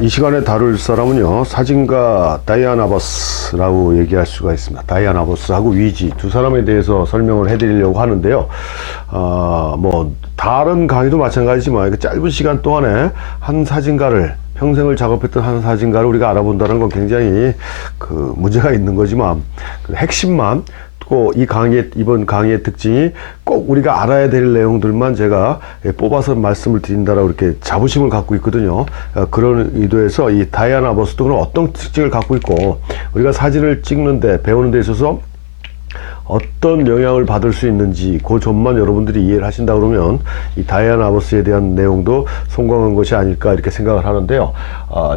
이 시간에 다룰 사람은요, 사진가 다이안 아버스라고 얘기할 수가 있습니다. 다이안 아버스하고 위지 두 사람에 대해서 설명을 해드리려고 하는데요. 뭐 다른 강의도 마찬가지지만 그 짧은 시간 동안에 한 사진가를 평생을 작업했던 한 사진가를 우리가 알아본다는 건 굉장히 그 문제가 있는 거지만 그 핵심만 꼭 이번 강의의 특징이 꼭 우리가 알아야 될 내용들만 제가 뽑아서 말씀을 드린다라고 이렇게 자부심을 갖고 있거든요. 그런 의도에서 이 다이안 아버스도 그럼 어떤 특징을 갖고 있고 우리가 사진을 찍는데 배우는 데 있어서 어떤 영향을 받을 수 있는지 그 점만 여러분들이 이해를 하신다 그러면 이 다이안 아버스에 대한 내용도 성공한 것이 아닐까 이렇게 생각을 하는데요.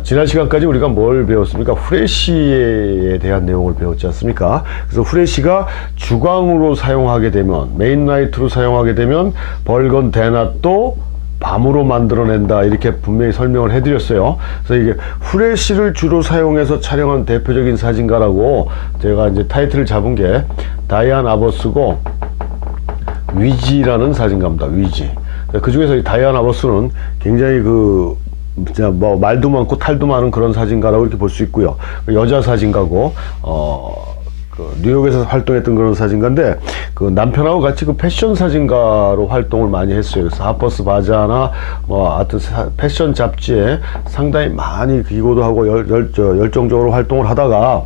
지난 시간까지 우리가 뭘 배웠습니까? 후레쉬에 대한 내용을 배웠지 않습니까? 그래서 후레쉬가 주광으로 사용하게 되면, 메인 라이트로 사용하게 되면 벌건 대낮도 밤으로 만들어낸다 이렇게 분명히 설명을 해드렸어요. 그래서 이게 후레쉬를 주로 사용해서 촬영한 대표적인 사진가라고 제가 이제 타이틀을 잡은 게 다이안 아버스고 위지라는 사진가입니다. 위지. 그 중에서 이 다이안 아버스는 굉장히 뭐 말도 많고 탈도 많은 그런 사진가라고 이렇게 볼 수 있고요. 여자 사진가고 뉴욕에서 활동했던 그런 사진가인데 그 남편하고 같이 그 패션 사진가로 활동을 많이 했어요. 그래서 하퍼스 바자나 뭐 하여튼 패션 잡지에 상당히 많이 기고도 하고 열정적으로 활동을 하다가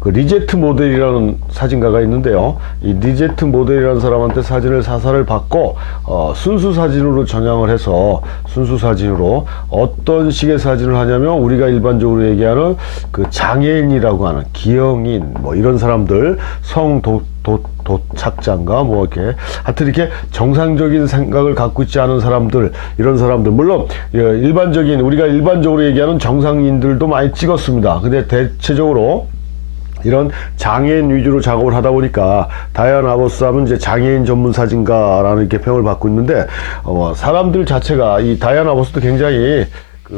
그 리제트 모델이라는 사진가가 있는데요. 이 리제트 모델이라는 사람한테 사진을 받고 순수 사진으로 전향을 해서 순수 사진으로 어떤 식의 사진을 하냐면 우리가 일반적으로 얘기하는 그 장애인이라고 하는 기형인 뭐 이런 사람들 도착자인가 뭐 이렇게 하여튼 이렇게 정상적인 생각을 갖고 있지 않은 사람들, 이런 사람들 물론 우리가 일반적으로 얘기하는 정상인들도 많이 찍었습니다. 근데 대체적으로 이런 장애인 위주로 작업을 하다 보니까 다이안 아버스 하면 이제 장애인 전문 사진가라는 이렇게 평을 받고 있는데 사람들 자체가 이 다이안 아버스도 굉장히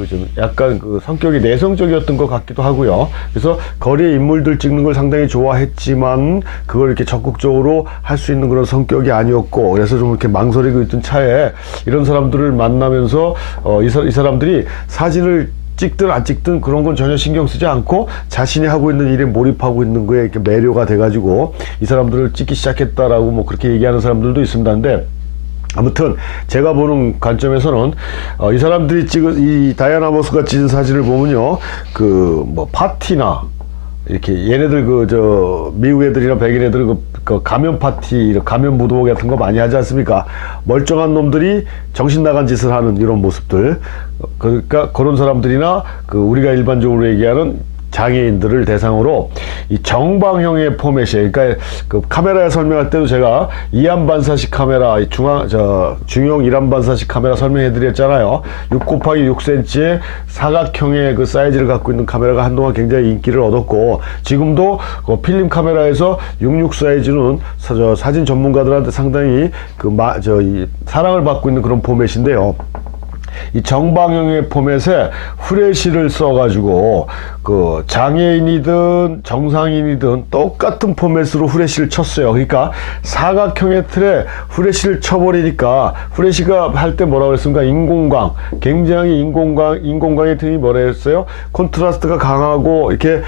좀 약간 성격이 내성적이었던 것 같기도 하고요. 그래서 거리에 인물들 찍는 걸 상당히 좋아했지만 그걸 이렇게 적극적으로 할 수 있는 그런 성격이 아니었고, 그래서 좀 이렇게 망설이고 있던 차에 이런 사람들을 만나면서 이 사람들이 사진을 찍든 안 찍든 그런 건 전혀 신경 쓰지 않고 자신이 하고 있는 일에 몰입하고 있는 거에 이렇게 매료가 돼가지고 이 사람들을 찍기 시작했다라고 뭐 그렇게 얘기하는 사람들도 있습니다. 근데 아무튼 제가 보는 관점에서는 이 사람들이 이 다이안 아버스가 찍은 사진을 보면요, 뭐 파티나 이렇게 얘네들 미국 애들이나 백인 애들은 그 가면 파티, 가면 무도 같은 거 많이 하지 않습니까? 멀쩡한 놈들이 정신 나간 짓을 하는 이런 모습들. 그러니까 그런 사람들이나 우리가 일반적으로 얘기하는 장애인들을 대상으로 이 정방형의 포맷이에요. 그러니까 그 카메라에 설명할 때도 제가 이안 반사식 카메라, 중형 일안 반사식 카메라 설명해 드렸잖아요. 6 곱하기 6cm의 사각형의 그 사이즈를 갖고 있는 카메라가 한동안 굉장히 인기를 얻었고, 지금도 그 필름 카메라에서 66 사이즈는 사진 전문가들한테 상당히 사랑을 받고 있는 그런 포맷인데요. 이 정방형의 포맷에 후레쉬를 써가지고 장애인이든 정상인이든 똑같은 포맷으로 후레쉬를 쳤어요. 그러니까 사각형의 틀에 후레쉬를 쳐버리니까 후레쉬가 할 때 뭐라고 그랬습니까? 인공광, 굉장히 인공광의 틈이 뭐라 했어요? 콘트라스트가 강하고 이렇게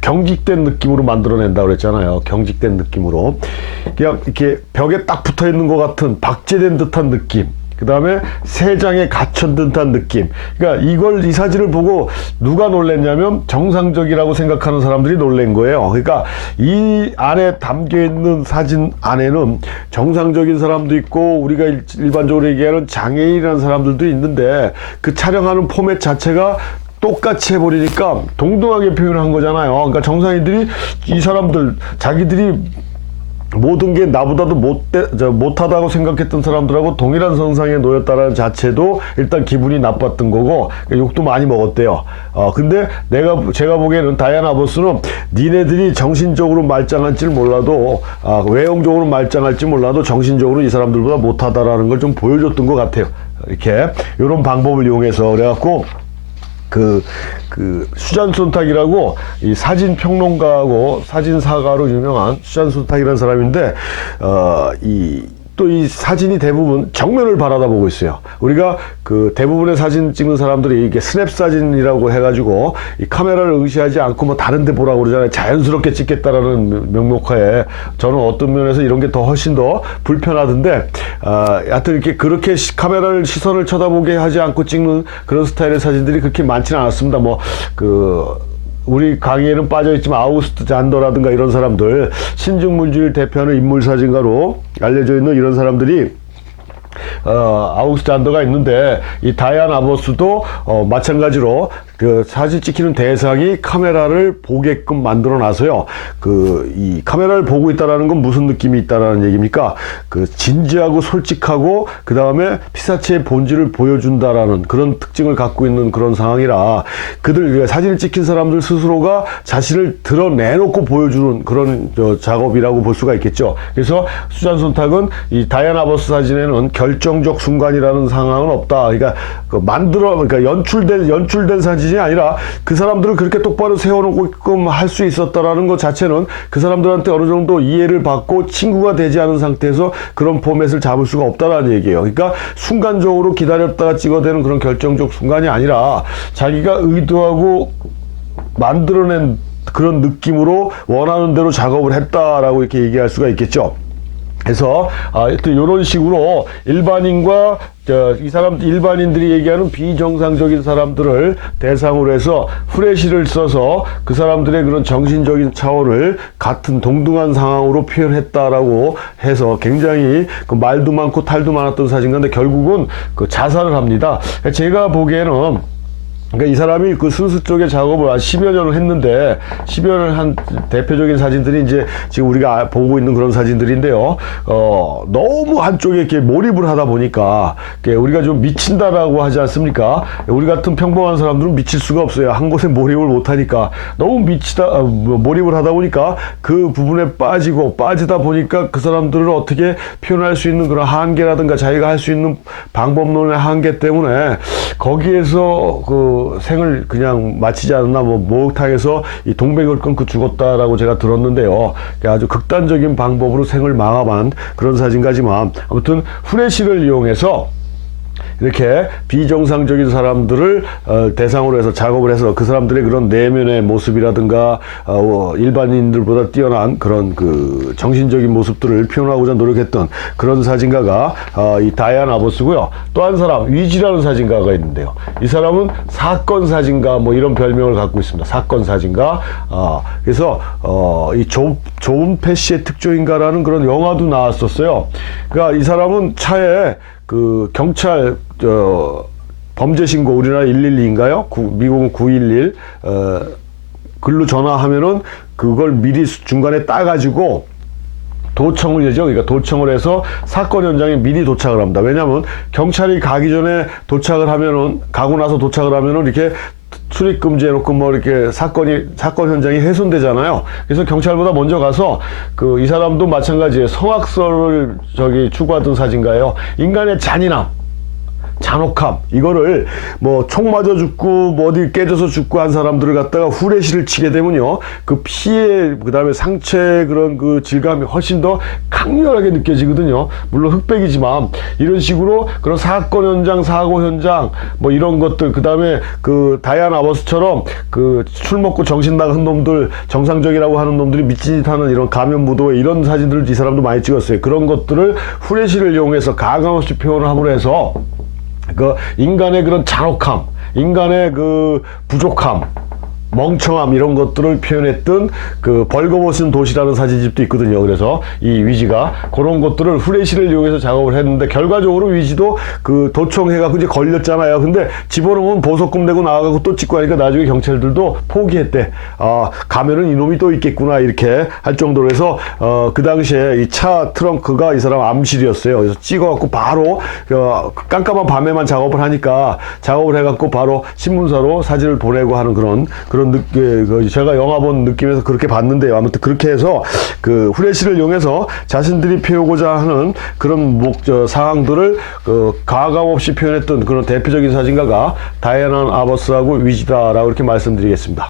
경직된 느낌으로 만들어낸다고 그랬잖아요. 경직된 느낌으로. 그냥 이렇게 벽에 딱 붙어 있는 것 같은 박제된 듯한 느낌. 그 다음에 세 장에 갇힌 듯한 느낌. 그러니까 이 사진을 보고 누가 놀랬냐면 정상적이라고 생각하는 사람들이 놀란 거예요. 그러니까 이 안에 담겨 있는 사진 안에는 정상적인 사람도 있고 우리가 일반적으로 얘기하는 장애인이라는 사람들도 있는데 그 촬영하는 포맷 자체가 똑같이 해버리니까 동등하게 표현한 거잖아요. 그러니까 정상인들이 이 사람들 자기들이 모든 게 나보다도 못하다고 생각했던 사람들하고 동일한 선상에 놓였다는 자체도 일단 기분이 나빴던 거고 욕도 많이 먹었대요. 근데 제가 보기에는 다이안 아버스는 니네들이 정신적으로 말짱할지 몰라도 외형적으로 말짱할지 몰라도 정신적으로 이 사람들보다 못하다라는 걸 좀 보여줬던 것 같아요. 이렇게 이런 방법을 이용해서 그래갖고 수잔 손탁이라고 이 사진 평론가하고 사진사가로 유명한 수잔 손탁이라는 사람인데 또 이 사진이 대부분 정면을 바라다보고 있어요. 우리가 그 대부분의 사진 찍는 사람들이 이게 스냅 사진이라고 해가지고 이 카메라를 의시하지 않고 뭐 다른 데 보라고 그러잖아요. 자연스럽게 찍겠다라는 명목하에 저는 어떤 면에서 이런 게 더 훨씬 더 불편하던데, 하여튼 이렇게 그렇게 카메라를 시선을 쳐다보게 하지 않고 찍는 그런 스타일의 사진들이 그렇게 많지는 않았습니다. 뭐 우리 강의에는 빠져있지만 아우구스트 잔더라든가 이런 사람들, 신중물주의를 대표하는 인물사진가로 알려져 있는 이런 사람들이 아우구스트 잔더가 있는데, 이 다이안 아버스도 마찬가지로 그 사진 찍히는 대상이 카메라를 보게끔 만들어 놔서요. 이 카메라를 보고 있다라는 건 무슨 느낌이 있다라는 얘기입니까? 진지하고 솔직하고 그 다음에 피사체의 본질을 보여준다라는 그런 특징을 갖고 있는 그런 상황이라, 사진을 찍힌 사람들 스스로가 자신을 드러내놓고 보여주는 그런 작업이라고 볼 수가 있겠죠. 그래서 수잔 손탁은 이 다이안 아버스 사진에는 결정적 순간이라는 상황은 없다. 그러니까 연출된 사진이 아니라 그 사람들을 그렇게 똑바로 세워놓게끔 할 수 있었다라는 것 자체는 그 사람들한테 어느 정도 이해를 받고 친구가 되지 않은 상태에서 그런 포맷을 잡을 수가 없다라는 얘기예요. 그러니까 순간적으로 기다렸다가 찍어대는 그런 결정적 순간이 아니라 자기가 의도하고 만들어낸 그런 느낌으로 원하는 대로 작업을 했다라고 이렇게 얘기할 수가 있겠죠. 그래서 이런 식으로 일반인과 일반인들이 얘기하는 비정상적인 사람들을 대상으로 해서 후레쉬를 써서 그 사람들의 그런 정신적인 차원을 같은 동등한 상황으로 표현했다라고 해서 굉장히 말도 많고 탈도 많았던 사진가인데 결국은 자살을 합니다. 제가 보기에는 그러니까 이 사람이 순수 쪽의 작업을 한 10여 년을 했는데, 10여 년을 한 대표적인 사진들이 이제 지금 우리가 보고 있는 그런 사진들인데요. 너무 한쪽에 이렇게 몰입을 하다 보니까, 우리가 좀 미친다라고 하지 않습니까? 우리 같은 평범한 사람들은 미칠 수가 없어요. 한 곳에 몰입을 못 하니까. 너무 몰입을 하다 보니까 그 부분에 빠지다 보니까 그 사람들을 어떻게 표현할 수 있는 그런 한계라든가 자기가 할 수 있는 방법론의 한계 때문에 거기에서 생을 그냥 마치지 않았나, 목욕탕에서 이 동백을 끊고 죽었다라고 제가 들었는데요. 아주 극단적인 방법으로 생을 마감한 그런 사진가지만, 아무튼 후레쉬를 이용해서 이렇게 비정상적인 사람들을 대상으로 해서 작업을 해서 그 사람들의 그런 내면의 모습이라든가 일반인들보다 뛰어난 그런 정신적인 모습들을 표현하고자 노력했던 그런 사진가가 이 다이안 아버스고요. 또 한 사람 위지라는 사진가가 있는데요. 이 사람은 사건 사진가 이런 별명을 갖고 있습니다. 사건 사진가. 그래서 이 좋은 패시의 특종인가라는 그런 영화도 나왔었어요. 그러니까 이 사람은 차에 경찰 범죄 신고, 우리나라 112인가요? 미국은 911 글로 전화하면은 그걸 미리 중간에 따가지고 도청을 하죠. 그러니까 도청을 해서 사건 현장에 미리 도착을 합니다. 왜냐하면 경찰이 가기 전에 가고 나서 도착을 하면은 이렇게 출입 금지해놓고 이렇게 사건 현장이 훼손되잖아요. 그래서 경찰보다 먼저 가서 이 사람도 마찬가지예요. 성악설을 추구하던 사진가예요. 인간의 잔인함, 잔혹함, 이거를 총 맞아 죽고 어디 깨져서 죽고 한 사람들을 갖다가 후레쉬를 치게 되면요, 그 피해 그다음에 상처의 그런 질감이 훨씬 더 강렬하게 느껴지거든요. 물론 흑백이지만 이런 식으로 그런 사건 현장, 사고 현장 이런 것들, 그다음에 다이안 아버스처럼 술 먹고 정신 나간 놈들, 정상적이라고 하는 놈들이 미친 짓 하는 이런 가면 무도회, 이런 사진들을 이 사람도 많이 찍었어요. 그런 것들을 후레쉬를 이용해서 가감없이 표현을 함으로 해서 인간의 그런 잔혹함, 인간의 부족함, 멍청함, 이런 것들을 표현했던 벌거벗은 도시라는 사진집도 있거든요. 그래서 이 위지가 그런 것들을 후레쉬를 이용해서 작업을 했는데, 결과적으로 위지도 도청해갖고 이제 걸렸잖아요. 근데 집어넣으면 보석금 내고 나와갖고 또 찍고 하니까 나중에 경찰들도 포기했대. 가면은 이놈이 또 있겠구나, 이렇게 할 정도로 해서 그 당시에 이 차 트렁크가 이 사람 암실이었어요. 그래서 찍어갖고 바로 깜깜한 밤에만 작업을 하니까 작업을 해갖고 바로 신문사로 사진을 보내고 하는 그런 제가 영화 본 느낌에서 그렇게 봤는데요. 아무튼 그렇게 해서 후레쉬를 이용해서 자신들이 피우고자 하는 그런 상황들을 가감 없이 표현했던 그런 대표적인 사진가가 다이안 아버스하고 위지다라고 이렇게 말씀드리겠습니다.